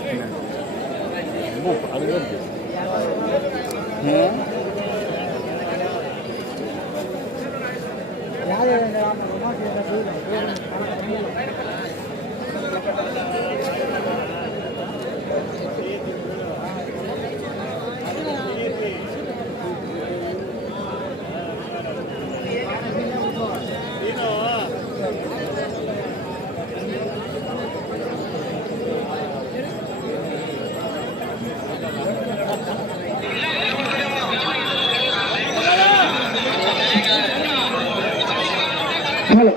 చేసుకున్నాను అమ్మో, అడగద్దు. ఏ? హలో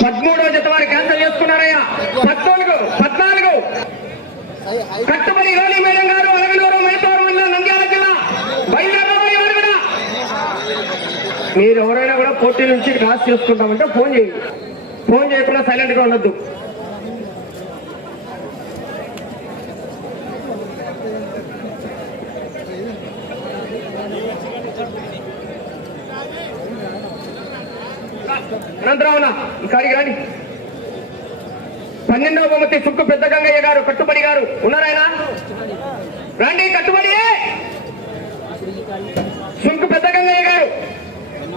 పదమూడో జత వారు క్యాన్సల్ చేసుకున్నారయ్యా పద్నాలుగు పద్నాలుగు కట్టుబడి రోలి మేడం గారు అలగలూరు మైసూరు మండలం నంద్యాల జిల్లా బయలుదేరబోయే వారు కూడా మీరు ఎవరైనా కూడా పోటీ నుంచి క్రాస్ చేసుకుంటామంటే ఫోన్ చేయండి. ఫోన్ చేయకుండా సైలెంట్గా ఉండొద్దు. అనంతరావునా ఈసారి రాని పన్నెండవ బొమ్మతి సుక్కు పెద్ద గంగయ్య గారు కట్టుబడి గారు ఉన్నారాయన రండి కట్టుబడి! సుంకు పెద్ద గంగయ్య గారు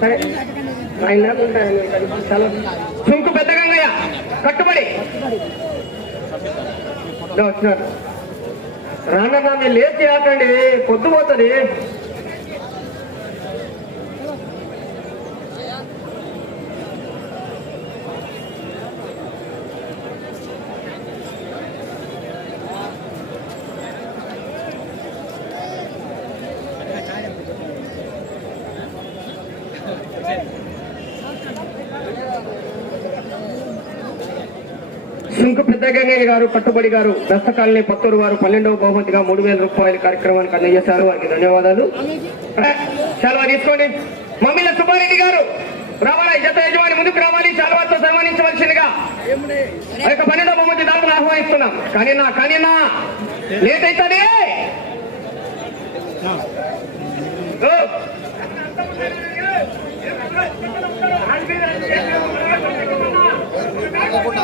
సరే. ఆయన ఉంటారు. చాలా. సుంకు పెద్ద గంగయ్య కట్టుబడి వచ్చినారు రానన్నా మీరు లేచి ఆకండి పొద్దుపోతుంది సుంకు గారు కట్టుబడి గారు దస్తకాలని పత్తూరు వారు పన్నెండవ బహుమతిగా మూడు వేల రూపాయల కార్యక్రమానికి అందజేశారు. వారికి ధన్యవాదాలు. చాలా తీసుకోండి. మమ్మీల సుబ్బారెడ్డి గారు రావాలి జత యజమాని ముందుకు రావాలి. చాలవాతో సన్మానించవలసిందిగా ఆ యొక్క పన్నెండవ బహుమతి దాతను ఆహ్వానిస్తున్నాం. కానీ నా కానీ నా లేట్ అవుతుంది. అనుకుంటా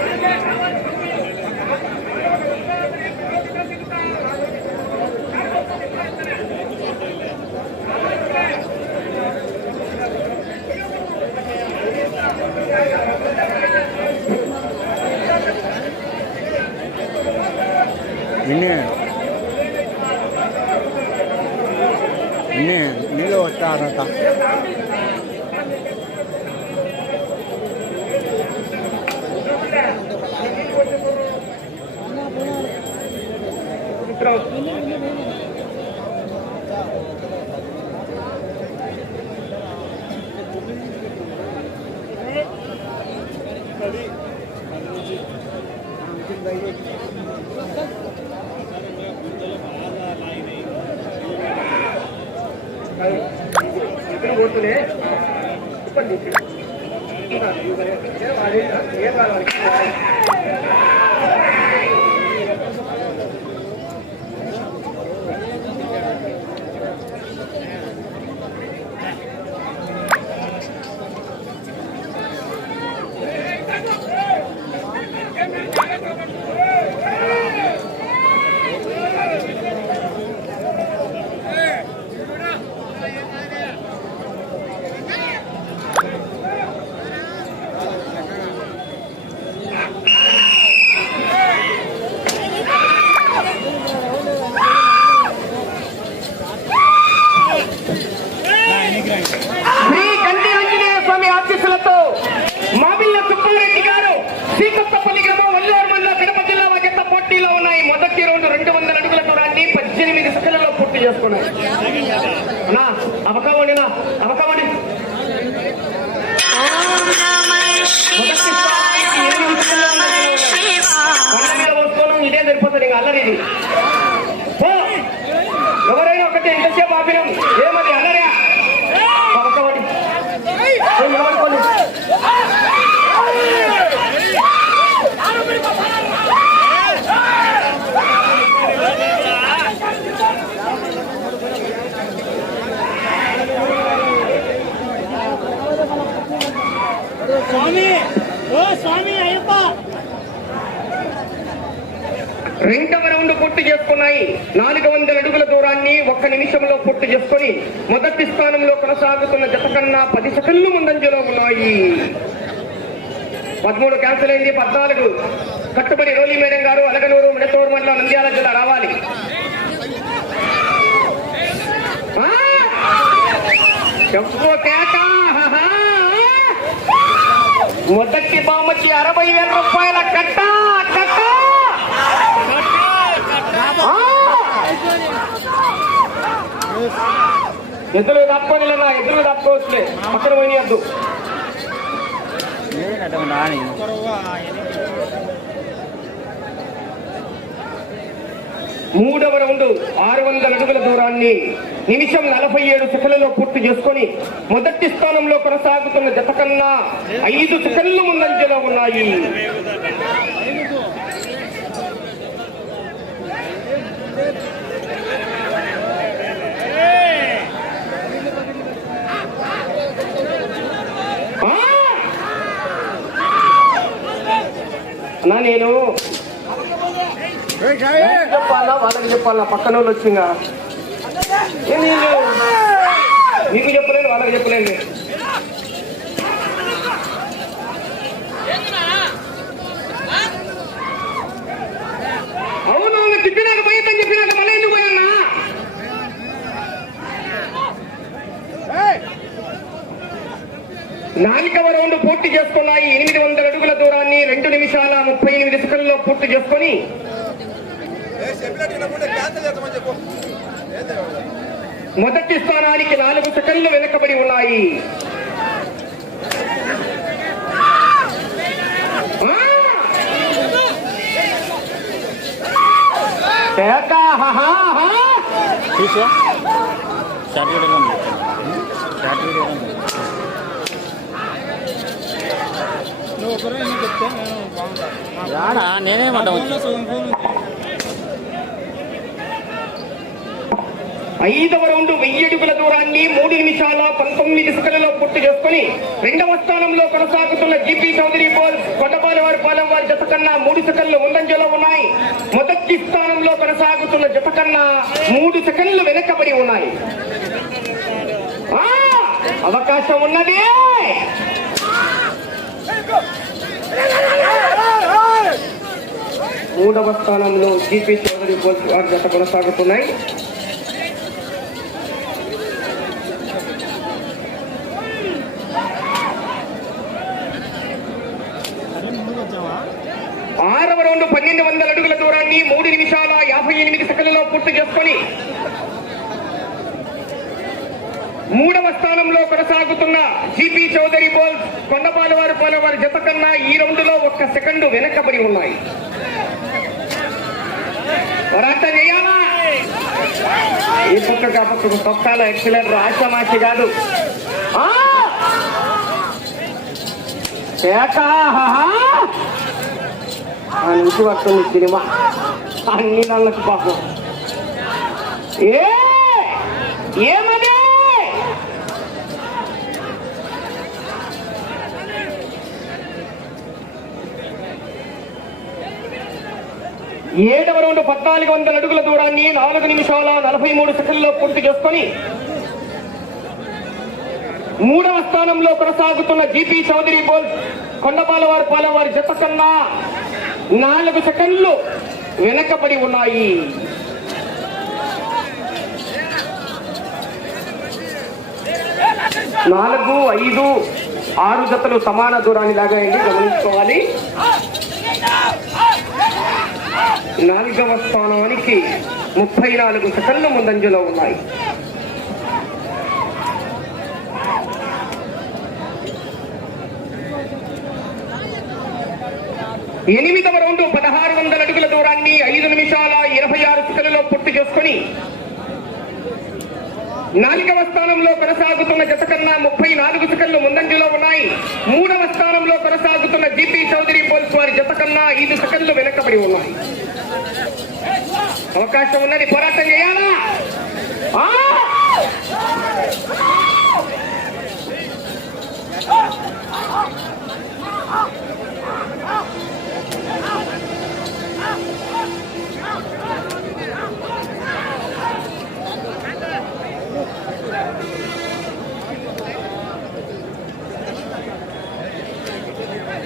పూర్తి చేసుకున్నాయి. నాలుగు వందల అడుగుల దూరాన్ని ఒక్క నిమిషంలో పూర్తి చేసుకుని మొదటి స్థానంలో కొనసాగుతున్న జత కన్నా పది సెకండ్లు ముందంజలో ఉన్నాయి. పదమూడు క్యాన్సిల్ అయింది పద్నాలుగు. కట్టుబడి రోలి మేడం గారు అలగనూరు మిడతూరు మండలం నంద్యాల జిల్లా రావాలి. మొదటి బామకి అరవై వేల రూపాయల కట్టా ఆ! ఎద్దులు తప్పుకొని లేదా ఎద్దులు తప్పుకోవచ్చులే పక్కన పోయినద్దు మూడవ రౌండ్ ఆరు వందల అడుగుల దూరాన్ని నిమిషం నలభై ఏడు సెకండ్లలో పూర్తి చేసుకొని మొదటి స్థానంలో కొనసాగుతున్న జత కన్నా ఐదు సెకండ్లు ముందంజలో ఉన్నాయి. అన్నా నేను చెప్పాలా? వాళ్ళకి చెప్పాలా? పక్కన వాళ్ళు నీళ్ళు? మీకు చెప్పలేదు వాళ్ళకి చెప్పలేదు. అవును తిప్పినాక పోయిద్దని చెప్పినాక మళ్ళీ ఎందుకు పోయన్నా నాలుగవ రౌండ్ పూర్తి చేసుకున్నాయి ఎనిమిది వందల రెండు నిమిషాల ముప్పై ఎనిమిది సెకండ్లో పూర్తి చేసుకొని మొదటి స్థానానికి నాలుగు సెకండ్లు వెనుకబడి ఉన్నాయి. చూసా షార్ట్ వీడియో ఉంది షార్ట్ వీడియో ఉంది నువ్వు ఒకరే నీకు చెప్తే నేను బాగుంటా రాడా? నేనేమంటా ఐదవ రౌండ్ వెయ్యి అడుగుల దూరాన్ని మూడు నిమిషాల పంతొమ్మిది సెకండ్లలో పూర్తి చేసుకుని రెండవ స్థానంలో కొనసాగుతున్న జీపీ చౌదరి పోల్ కొట్టపాల వారి పాలెం వారి జత కన్నా మూడు సెకండ్లు ముందంజలో ఉన్నాయి. మొదటి స్థానంలో కొనసాగుతున్న జత కన్నా మూడు సెకండ్లు వెనకబడి ఉన్నాయి. అవకాశం ఉన్నదే! మూడవ స్థానంలో జీపీ చౌదరి పోల్ వారి జత కొనసాగుతున్నాయి. ఆరవ రౌండ్ పన్నెండు వందల అడుగుల దూరాన్ని మూడు నిమిషాల యాభై ఎనిమిది సెకండ్లలో పూర్తి చేసుకొని మూడవ స్థానంలో కొనసాగుతున్న జీపీ చౌదరి బాల్ కొండపాల వారి పాల వారి జత కన్నా ఈ రౌండ్లో ఒక్క సెకండ్ వెనకబడి ఉన్నాయి. పోరాటం చేయాలా ఈ పక్క ఆ పక్కకు తొక్కాల ఎక్సలెంట్ ఆశామాషి కాదు. ఆ! చేకా, వస్తుంది సినిమా. అన్ని నల్లకు పాపం. ఏ ఏమదే ఏడవ రౌండ్ పద్నాలుగు వందల అడుగుల దూరాన్ని నాలుగు నిమిషాల నలభై మూడు సెకండ్లో పూర్తి చేసుకొని మూడవ స్థానంలో కొనసాగుతున్న జీపీ చౌదరి బోల్ కొండపాల వారి పాల వారి జత కన్నా నాలుగు సెకండ్లు వెనకబడి ఉన్నాయి. నాలుగు ఐదు ఆరు జతలు సమాన దూరాన్ని లాగా గమనించుకోవాలి. నాలుగవ స్థానానికి ముప్పై నాలుగు సెకండ్ల ముందంజలో ఉన్నాయి. ఎనిమిదవ రౌండ్ పదహారు వందల అడుగుల దూరాన్ని ఐదు నిమిషాల ఇరవై ఆరు సెకండ్లలో పూర్తి చేసుకుని నాలుగవ స్థానంలో కొనసాగుతున్న జత కన్నా ముప్పై నాలుగు సెకండ్లు ముందంజలో ఉన్నాయి. మూడవ స్థానంలో కొనసాగుతున్న జీపీ చౌదరి పోల్స్ వారి జత కన్నా ఐదు సెకండ్లు వెనకబడి ఉన్నాయి. అవకాశం ఉన్నది పోరాటం చేయాలా Oh!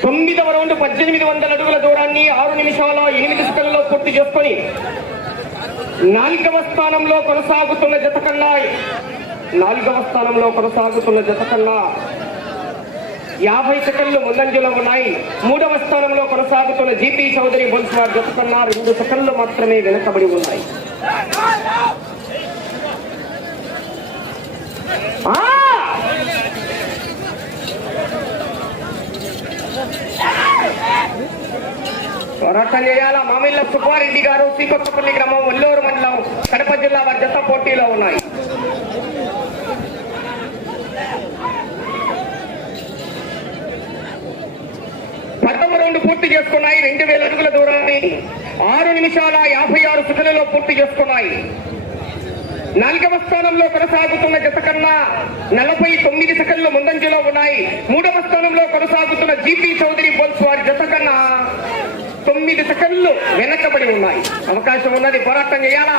తొమ్మిదవ రౌండ్ పద్దెనిమిది వందల అడుగుల దూరాన్ని ఆరు నిమిషాల ఎనిమిది సెకండ్లో పూర్తి చేసుకొని నాలుగవ స్థానంలో కొనసాగుతున్న జత కన్నా నాలుగవ స్థానంలో కొనసాగుతున్న జత కన్నా యాభై సెకండ్లు ముందంజలో ఉన్నాయి. మూడవ స్థానంలో కొనసాగుతున్న జీపీ చౌదరి బొల్స్వార్ జత కన్నా రెండు సెకండ్లు మాత్రమే వెనుకబడి ఉన్నాయి. పోరాటం చేయాలా? మామిళ్ళ సుబ్బారెడ్డి గారు శ్రీకొత్తపల్లి గ్రామం వల్లూరు మండలం కడప జిల్లా వారి జత పోటీలో ఉన్నాయి. ప్రథమ రౌండ్ పూర్తి చేసుకున్నాయి. రెండు వేల అడుగుల దూరాన్ని ఆరు నిమిషాల యాభై ఆరు సెకండ్లలో పూర్తి చేసుకున్నాయి. నాలుగవ స్థానంలో కొనసాగుతున్న జత కన్నా నలభై తొమ్మిది సెకండ్లు ముందంజలో ఉన్నాయి. మూడవ స్థానంలో కొనసాగుతున్న జీపీ చౌదరి బోల్స్ వారి జత కన్నా తొమ్మిది సెకండ్లు వెనకబడి ఉన్నాయి. అవకాశం ఉన్నది పోరాటం చేయాలా?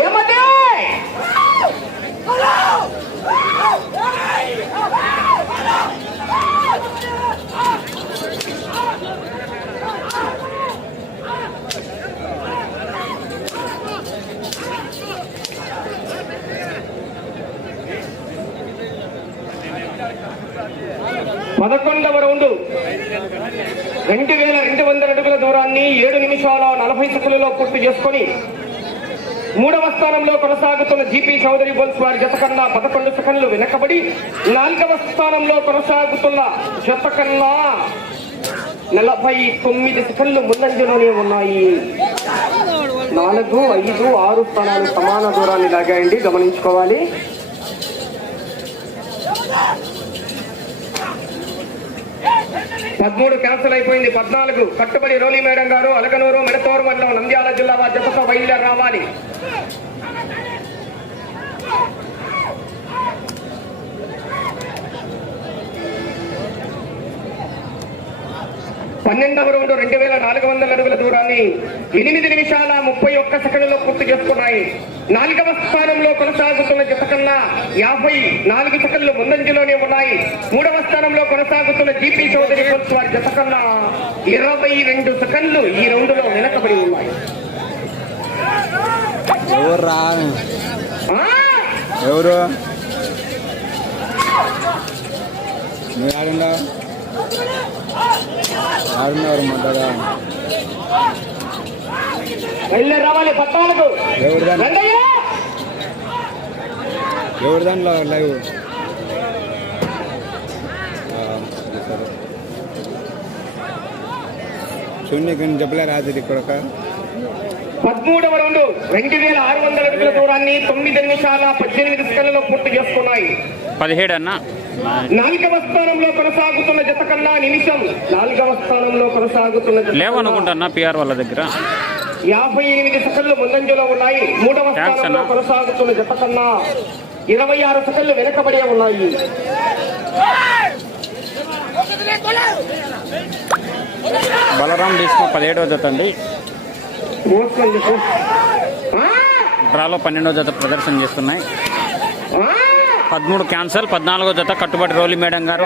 ఏమదే? పదకొండవ రౌండ్. రెండు వేల రెండు వందల అడుగుల దూరాన్ని ఏడు నిమిషాల నలభై సెకండ్లలో పూర్తి చేసుకొని మూడవ స్థానంలో కొనసాగుతున్న జీపీ చౌదరి బోల్స్ వారి జత కన్నా పదకొండు సెకండ్లు వెనకబడి నాలుగవ స్థానంలో కొనసాగుతున్న జత కన్నా నలభై తొమ్మిది సెకండ్లు ముందంజలోనే ఉన్నాయి. నాలుగు ఐదు ఆరు స్థానాలు సమాన దూరాన్ని లాగాయండి. గమనించుకోవాలి. పదమూడు క్యాన్సిల్ అయిపోయింది. పద్నాలుగు. కట్టుబడి రోలి మేడం గారు అలగనూరు మెడతోరు మండలం నంద్యాల జిల్లా బాధ్యతతో బయలుదేరి రావాలి పన్నెండవ రౌండ్ రెండు వేల నాలుగు వందల అడుగుల దూరాన్ని ఎనిమిది నిమిషాల ముప్పై ఒక్క సెకండ్లో పూర్తి చేసుకున్నాయి. నాలుగవ స్థానంలో కొనసాగుతున్న జత కన్నా యాభై నాలుగు సెకండ్లు ముందంజలోనే ఉన్నాయి. మూడవ స్థానంలో కొనసాగుతున్న జీపీ చౌదరి వారి జత కన్నా ఇరవై రెండు సెకండ్లు ఈ రౌండ్లో వెనకబడి ఉన్నాయి. ఎవరు? రా ఆ! ఎవరు నువ్వు ఆడిందా ఆడినారు మొదగా బయలుదేరి రావాలి పద్నాలుగు. ఎవరు దాని! ఎవరు దాంట్లో లైవ్? సరే. చూడండి ఇక్కడ చెప్పలే రాత్రి ఇక్కడ ఒక. పదమూడవ రౌండ్ రెండు వేల ఆరు వందల అడుగుల దూరాన్ని తొమ్మిది నిమిషాల పద్దెనిమిది సెకండ్లలో పూర్తి చేసుకున్నాయి. పదిహేడు అన్న? నాలుగవ స్థానంలో కొనసాగుతున్న జత కన్నా నిమిషం నాలుగవ స్థానంలో కొనసాగుతున్న జత కన్నా లేవనుకుంటా పిఆర్ వాళ్ళ దగ్గర యాభై ఎనిమిది సెకండ్లు ముందంజలో ఉన్నాయి మూడవ స్థానంలో. కొనసాగుతున్న జత కన్నా ఇరవై ఆరు సెకండ్లు వెనకబడే ఉన్నాయి బలరాం డిస్కో పదిహేడవ జత అండి! డ్రాలో పన్నెండవ జత ప్రదర్శన చేస్తున్నాయి! పదమూడు క్యాన్సల్ పద్నాలుగో జత కట్టుబడి రోలి మేడం గారు.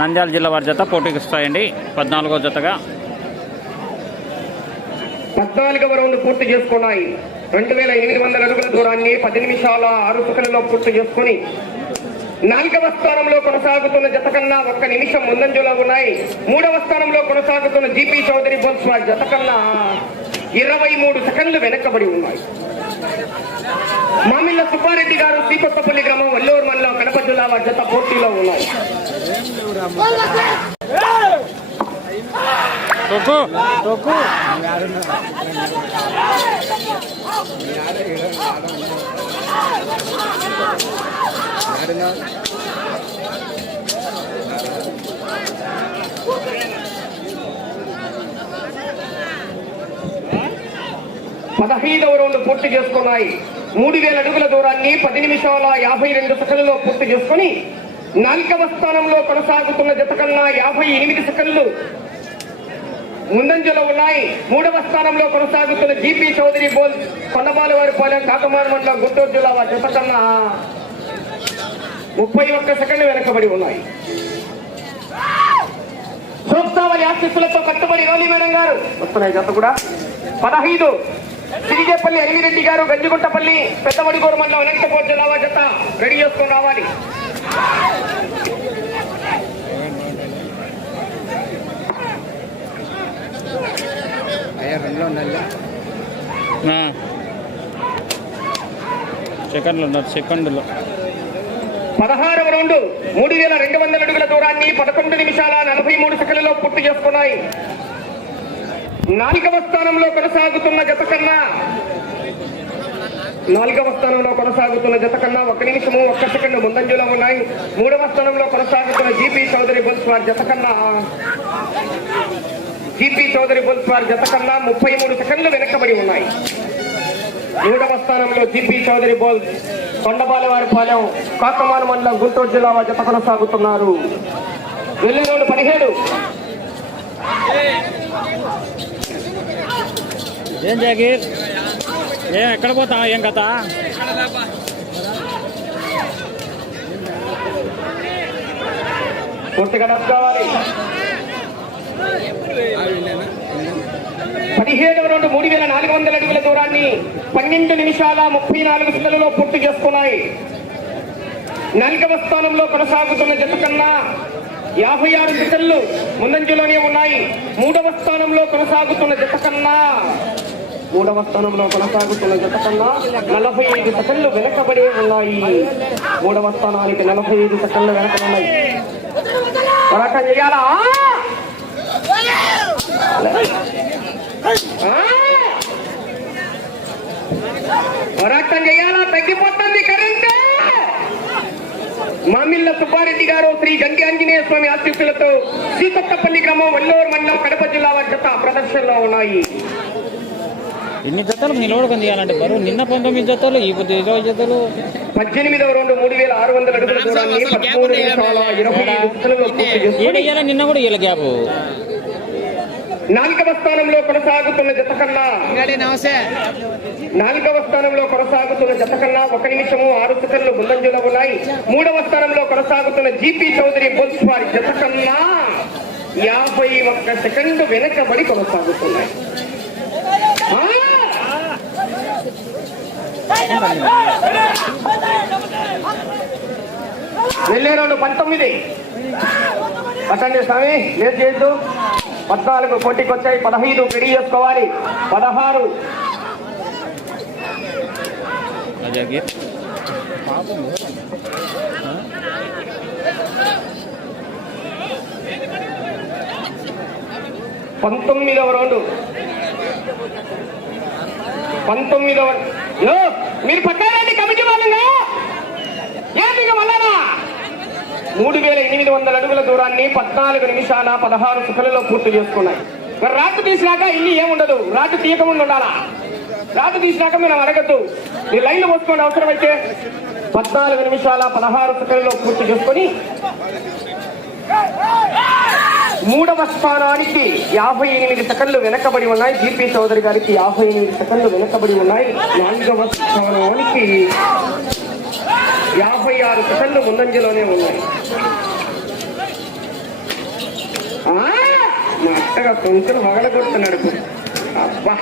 నంద్యాల జిల్లా వారి జత పోటీకి వస్తాయండి. పద్నాలుగో జతగా. పద్నాలుగవ రౌండ్ పూర్తి చేసుకున్నాయి. రెండు వేల ఎనిమిది వందల అడుగుల దూరాన్ని పది నిమిషాల ఆరు సెకండ్లలో పూర్తి చేసుకుని నాలుగవ స్థానంలో కొనసాగుతున్న జత కన్నా ఒక్క నిమిషం ముందంజలో ఉన్నాయి. మూడవ స్థానంలో కొనసాగుతున్న జీపీ చౌదరి బోల్స్ వారి జత కన్నా ఇరవై మూడు సెకండ్లు వెనకబడి ఉన్నాయి. మామిళ్ళ సుబ్బారెడ్డి గారు శ్రీకొత్తపల్లి గ్రామం వల్లూరు మండలం కడప జిల్లా వారి జత పోటీలో ఉన్నాయి తొక్కు. నువ్వు ఆడున్నా పదహైదవ రౌండ్ పూర్తి చేసుకున్నాయి. మూడు వేల అడుగుల దూరాన్ని పది నిమిషాల యాభై రెండు సెకండ్లలో పూర్తి చేసుకుని నాలుగవ స్థానంలో కొనసాగుతున్న జత కన్నా యాభై ఎనిమిది సెకండ్లు ముందంజలో ఉన్నాయి. మూడవ స్థానంలో కొనసాగుతున్న జీపీ చౌదరి బోల్ కొండబాలు వారి పాలెం కాకమాన మండలం గుంటూరు జిల్లా వారి జత కన్నా ముప్పై ఒక్క సెకండ్లు వెనకబడి ఉన్నాయి. సూక్తావళి ఆశీస్సులతో కట్టుబడి రోలి మేడం గారు. వస్తున్నాయి జత కూడా. పదహైదు సిరిగేపల్లి అలిమిరెడ్డి గారు గంజిగుంటపల్లి పెద్దమడిగూరు మండలం అనంతపూర్ జిల్లా జత రెడీ చేసుకొని రావాలి. సెకండ్లు ఉన్నారు సెకండ్లో. పదహారవ రౌండ్ మూడు వేల రెండు వందల అడుగుల దూరాన్ని పదకొండు నిమిషాల నలభై మూడు సెకండ్లలో పూర్తి చేసుకున్నాయి. నాలుగవ స్థానంలో కొనసాగుతున్న జత కన్నా నాలుగవ స్థానంలో కొనసాగుతున్న జత కన్నా ఒక నిమిషము ఒక్క సెకండ్ ముందంజలో ఉన్నాయి. మూడవ స్థానంలో కొనసాగుతున్న జీపీ చౌదరి బుల్స్ వారి జత కన్నా జీపీ చౌదరి బుల్స్ వారి జత కన్నా ముప్పై మూడు సెకండ్లు వెనకబడి ఉన్నాయి. మూడవ స్థానంలో జీపీ చౌదరి బోల్ కొండబాలవారి పాలెం కాకమాన మండలం గుంటూరు జిల్లా వారి జత కొనసాగుతున్నారు. వెల్లుల్లి పదిహేడు. ఏం జాగీర్ ఏం ఎక్కడ పోతాం ఏం కథ? పదిహేడు పదిహేడవ రెండు మూడు వేల నాలుగు వందల అడుగుల దూరాన్ని పన్నెండు నిమిషాల ముప్పై నాలుగు సెకండ్లలో పూర్తి చేసుకున్నాయి నాలుగవ స్థానంలో కొనసాగుతున్న జత కన్నా యాభై ఆరు సెకండ్లు ముందంజలోనే ఉన్నాయి. మూడవ స్థానంలో కొనసాగుతున్న జత కన్నా మూడవ స్థానంలో కొనసాగుతున్న జత కన్నా నలభై ఐదు సెకండ్లు వెనకబడి ఉన్నాయి. మూడవ స్థానానికి నలభై ఐదు సెకండ్లు వెనక పోరాటం చేయాలా? పోరాటం చేయాలా? తగ్గిపోతుంది కరెంట్! మామిళ్ళ సుబ్బారెడ్డి గారు శ్రీ గంటి ఆంజనేయ స్వామి ఆశీస్సులతో శ్రీకొత్తపల్లి గ్రామం వల్లూరు మండలం కడప జిల్లా వారి జత ప్రదర్శనలో ఉన్నాయి. ఇన్ని జతలు? నిలబడుకొని తీయాలంటే బరువు. నిన్న పంతొమ్మిది జతలు ఈ పొద్దు ఇరవై జతలు. పద్దెనిమిదవ రెండు మూడు వేల ఆరు వందల అడుగుల దూరాన్ని పదమూడు నిమిషాల ఇరవై ఐదు పూర్తి చేసుకుని నిన్న కూడా ఇయ్యాల గ్యాప్. నాలుగవ స్థానంలో కొనసాగుతున్న జత కన్నా నాలుగవ స్థానంలో కొనసాగుతున్న జత కన్నా ఒక నిమిషము ఆరు సెకండ్లు ముందంజలో ఉన్నాయి. మూడవ స్థానంలో కొనసాగుతున్న జీపీ చౌదరి బొల్స్ వారి జత కన్నా యాభై ఒక్క సెకండ్ వెనకబడి కొనసాగుతున్నాయి ఆ! వెళ్ళే రెండు పంతొమ్మిది. పట్టండి స్వామి లేదు చేయొద్దు. పద్నాలుగు కోటికి వచ్చాయి పదహైదు రెడీ చేసుకోవాలి. పదహారు. పంతొమ్మిదవ రౌండ్ పంతొమ్మిదవ మీరు పట్టారండి కమిటీ వాళ్ళగా ఏంటి మూడు వేల ఎనిమిది వందల అడుగుల దూరాన్ని పద్నాలుగు నిమిషాల పదహారు సుఖలలో పూర్తి చేసుకున్నాయి. మరి రాత్రి తీసినాక ఇల్లు ఏముండదు? రాత్రి తీయకముందు ఉండాలా? రాత్రి తీసినాక మేము అడగద్దు. ఈ లైన్లు పోసుకోండి అవసరమైతే. పద్నాలుగు నిమిషాల పదహారు సెకండ్లలో పూర్తి చేసుకొని. మూడవ స్థానానికి యాభై ఎనిమిది సెకండ్లు వెనకబడి ఉన్నాయి. జీపీ చౌదరి గారికి యాభై ఎనిమిది సెకండ్లు వెనకబడి ఉన్నాయి. నాలుగవ స్థానానికి యాభై ఆరు సెకండ్లు ముందంజలోనే ఉన్నాయి. ఆ, మా అత్తగా కొంచెం వగలగొడుతున్నాడు అబ్బా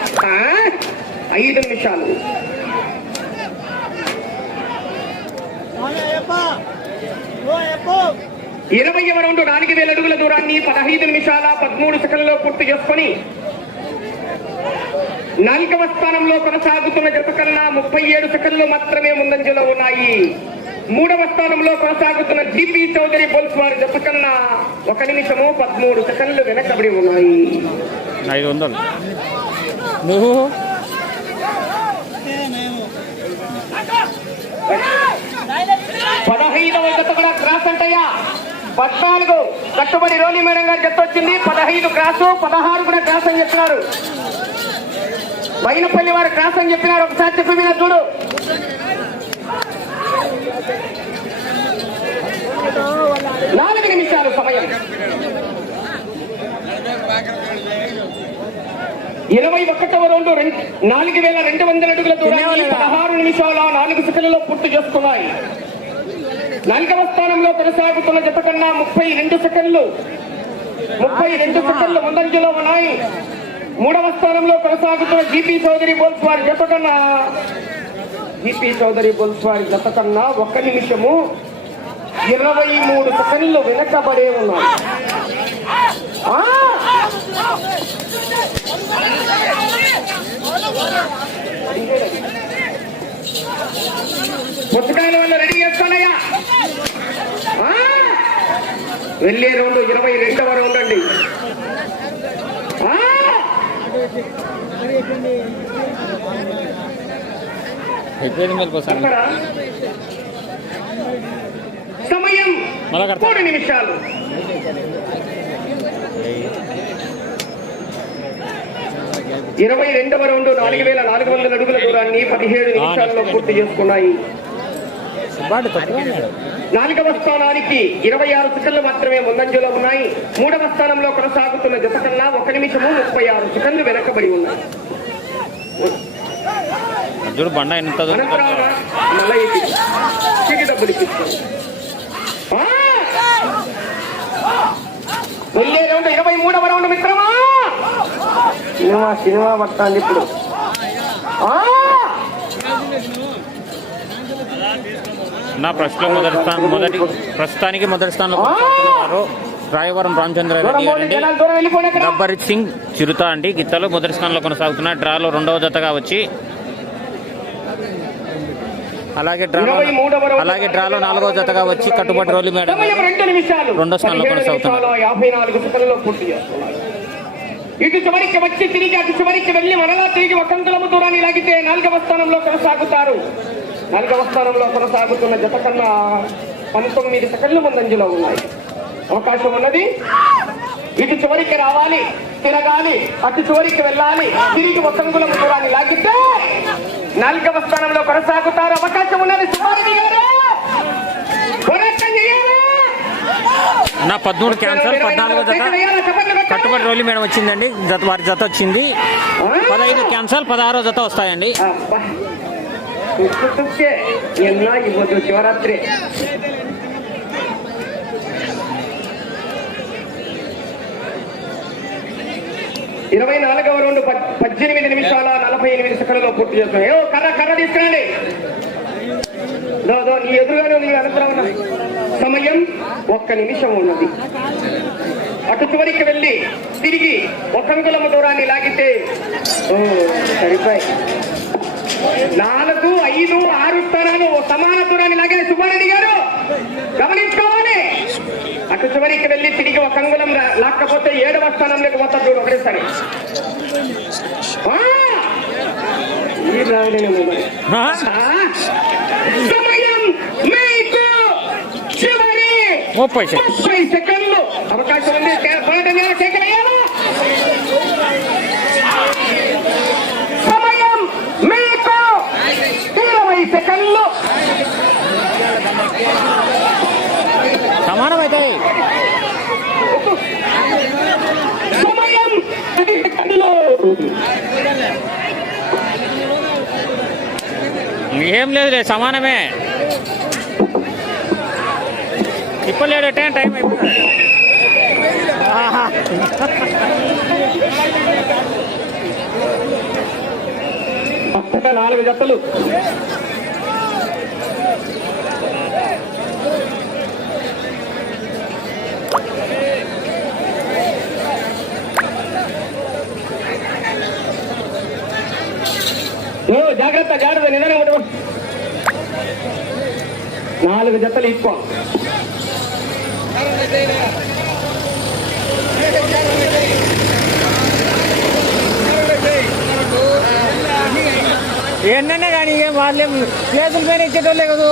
ఐదు నిమిషాలు. ఇరవై రౌండ్ నాలుగు వేల అడుగుల దూరాన్ని పదహైదు నిమిషాల పదమూడు సెకండ్లలో పూర్తి చేసుకొని నాలుగవ స్థానంలో కొనసాగుతున్న జత కన్నా ముప్పై ఏడు సెకండ్లు మాత్రమే ముందంజలో ఉన్నాయి. మూడవ స్థానంలో కొనసాగుతున్న జీపీ చౌదరి బోల్స్ వారి జత కన్నా ఒక నిమిషము పదమూడు సెకండ్లు వెనకబడి ఉన్నాయి. ఐదు వందలు. నువ్వు పదహైదవ జత కూడా క్రాస్ అంటయ్యా. పద్నాలుగు కట్టుబడి రోలి మేడం గారు జత వచ్చింది పదహైదు క్రాసు పదహారు కూడా క్రాస్ అని చెప్పినారు. వైనపల్లి వారు క్రాస్ అని చెప్పినారు. ఒకసారి చెప్పి మీద చూడు. నాలుగు నిమిషాలు సమయం. ఇరవై ఒకటవ రౌండ్ నాలుగు వేల రెండు వందల అడుగుల దూరాన్ని పదహారు నిమిషాల నాలుగు సెకండ్లలో పూర్తి చేసుకున్నాయి నాలుగవ స్థానంలో కొనసాగుతున్న జత కన్నా ముప్పై రెండు సెకండ్లు ముప్పై రెండు సెకండ్లు ముందంజలో ఉన్నాయి. మూడవ స్థానంలో కొనసాగుతున్న జీపీ చౌదరి బోల్స్ వారి జత కన్నా జీపీ చౌదరి బోల్స్ వారి జత కన్నా ఒక్క నిమిషము ఇరవై మూడు సెకండ్లు వెనకబడే ఉన్నాయి. పుస్తకాల వల్ల రెడీ చేస్తానయ్యా వెళ్ళే రౌండ్ ఇరవై రెండవ రౌండ్ అండి. సమయం. మూడు నిమిషాలు. ఇరవై రెండవ రౌండ్ నాలుగు వేల నాలుగు వందల అడుగుల దూరాన్ని పదిహేడు నిమిషాలలో పూర్తి చేసుకున్నాయి. నాలుగవ స్థానానికి ఇరవై ఆరు సెకండ్లు మాత్రమే ముందంజలో ఉన్నాయి. మూడవ స్థానంలో కొనసాగుతున్న జత కన్నా ఒక నిమిషము ముప్పై ఆరు సెకండ్లు వెనకబడి ఉన్నాయి. చూడు బండ ఎంత డబ్బులు! వెళ్ళే రౌండ్ ఇరవై మూడవ రౌండ్ మిత్రమా? సినిమా సినిమా పడుతుంది ఇప్పుడు. నా ప్రస్తుతం మొదటి స్థానం మొదటి ప్రస్తుతానికి మొదటి స్థానంలో కొనసాగుతున్నారు రాయవరం రామచంద్రారెడ్డి గారండి. గబ్బరిత్ సింగ్ చిరుత అండి. గిత్తలు మొదటి స్థానంలో కొనసాగుతున్నారు డ్రాలో రెండవ జతగా వచ్చి అలాగే డ్రాలో అలాగే డ్రాలో నాలుగవ జతగా వచ్చి కట్టుబడి రోలి మేడం రెండు స్థానంలో కొనసాగుతున్నారు. నాలుగు ఇటు చివరికి వచ్చి తిరిగి అటు చివరికి వెళ్ళి మరలా తిరిగి ఒక అంగుళము దూరాన్ని లాగితే నాలుగవ స్థానంలో కొనసాగుతారు. నాలుగవ స్థానంలో కొనసాగుతున్న జత కన్నా పంతొమ్మిది సెకండ్లు ముందంజలో ఉన్నాయి. అవకాశం ఉన్నది. ఇటు చివరికి రావాలి తిరగాలి అటు చివరికి వెళ్ళాలి. తిరిగి అంగుళం దూరాన్ని లాగితే నాలుగవ స్థానంలో కొనసాగుతారు. అవకాశం ఉన్నది. సుమారెడ్డి గారు నా పదమూడు క్యాన్సల్ పద్నాలుగో జత కట్టుబడి రోలి మేడం వచ్చిందండి. జత వారి జత వచ్చింది. పదహైదు క్యాన్సల్ పదహారో జత వస్తాయండి. అబ్బా. తుక్కు తుక్కే శివరాత్రి. ఇరవై నాలుగవ రెండు పద్దెనిమిది నిమిషాల నలభై ఎనిమిది సెకండ్లో పూర్తి చేస్తున్నాయి. ఏదో కర్ర కర్ర తీసుకురండి. నీ ఎదురుగానే ఉంది అనంతరం ఉన్నా సమయం ఒక్క నిమిషం ఉన్నది. అటు చివరికి వెళ్ళి తిరిగి ఒక అంగుళము దూరాన్ని లాగితే ఓ సరిపోయి నాలుగు ఐదు ఆరు స్థానాలు సమాన దూరాన్ని లాగిన సుబ్బారెడ్డి గారు. గమనించుకోవాలి. అటు చివరికి వెళ్ళి తిరిగి ఒక అంగుళం రా- లాక్కపోతే ఏడవ స్థానంలోకి మొత్తం చూడు ఒకటేసారి. ముప్పై సెకండ్లు. అవకాశం ఉంది కే- పోరాటం చేయాలి, శేఖర్ అయ్యావా? సమయం మీకు ఇరవై సెకండ్లు సమానం అవుతాయి సమయం పది సెకండ్లు ఏం లేదులే సమానమే. ఇప్పలేడు టైం టైం అయిపోతుంది నాలుగు జతలు. ఓ, జాగ్రత్త జాగ్రత్త నిదానం నాలుగు జతలు ఇక్కో ఏంటనే కానీ ఏం వాళ్ళేం ప్లేసులు పైన ఇచ్చేటోళ్ళే కదా.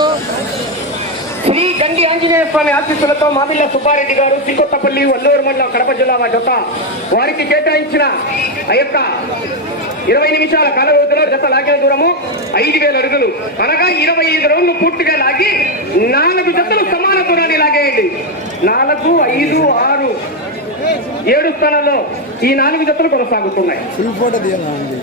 శ్రీ గండి ఆంజనేయ స్వామి ఆశీస్సులతో మామిళ్ళ సుబ్బారెడ్డి గారు శ్రీకొత్తపల్లి వల్లూరు మండలం కడప జిల్లా వారి వారికి కేటాయించిన ఆ యొక్క ఇరవై నిమిషాల కాల వ్యవధిలో జత లాగిన దూరము ఐదు వేల అడుగులు. అనగా ఇరవై ఐదు రౌండ్లు పూర్తిగా లాగి నాలుగు జతలు సమాన దూరాన్ని లాగేయండి. నాలుగు ఐదు ఆరు ఏడు స్థానాల్లో ఈ నాలుగు జతలు కొనసాగుతున్నాయి. ఫోటో తీయాలి